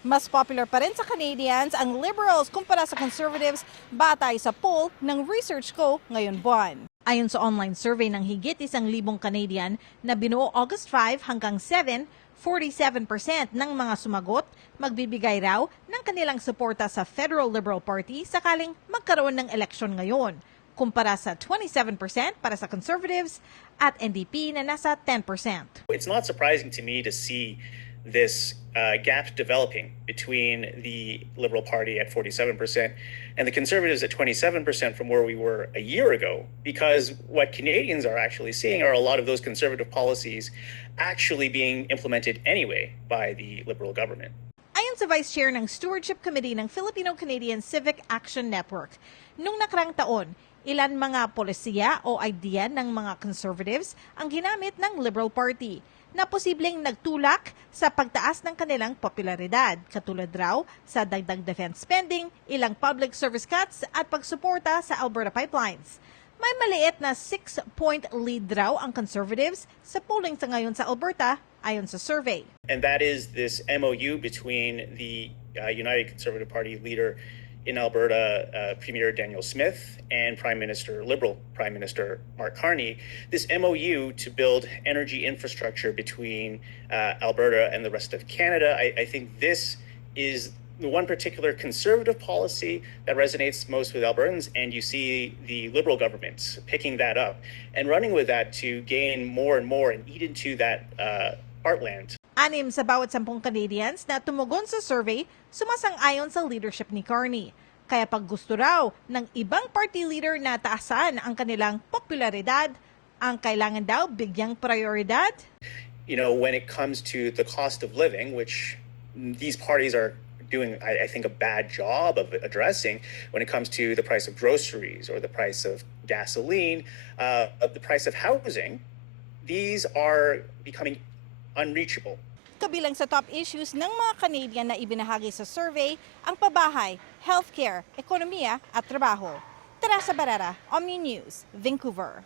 Mas popular pa rin sa Canadians ang Liberals kumpara sa Conservatives batay sa poll ng Research Co. ngayon buwan. Ayon sa online survey ng higit 1,000 Canadian na binuo August 5 hanggang 7, 47% ng mga sumagot magbibigay raw ng kanilang suporta sa Federal Liberal Party sakaling magkaroon ng eleksyon ngayon, kumpara sa 27% para sa Conservatives at NDP na nasa 10%. It's not surprising to me to see this gap developing between the Liberal Party at 47% and the Conservatives at 27% from where we were a year ago, because what Canadians are actually seeing are a lot of those conservative policies actually being implemented anyway by the Liberal government. Ayon sa Vice Chair ng Stewardship Committee ng Filipino-Canadian Civic Action Network, nung nakarang taon, ilan mga polisiya o idea ng mga conservatives ang ginamit ng Liberal Party na posibleng nagtulak sa pagtaas ng kanilang popularidad, katulad raw sa dagdag defense spending, ilang public service cuts at pagsuporta sa Alberta pipelines. May maliit na 6-point lead raw ang conservatives sa polling sa ngayon sa Alberta ayon sa survey. And that is this MOU between the United Conservative Party leader in Alberta, Premier Daniel Smith, and Liberal Prime Minister Mark Carney, this MOU to build energy infrastructure between Alberta and the rest of Canada. I think this is the one particular conservative policy that resonates most with Albertans, and you see the Liberal governments picking that up and running with that to gain more and more and eat into that heartland. 6 sa bawat 10 Canadians na tumugon sa survey sumasang-ayon sa leadership ni Carney. Kaya pag gusto raw ng ibang party leader na taasan ang kanilang popularidad, ang kailangan daw bigyang prioridad. You know, when it comes to the cost of living, which these parties are doing, I think, a bad job of addressing when it comes to the price of groceries or the price of gasoline, the price of housing, these are becoming unreachable. Kabilang sa top issues ng mga Canadian na ibinahagi sa survey, ang pabahay, healthcare, ekonomiya at trabaho. Teresa Barrera, Omni News, Vancouver.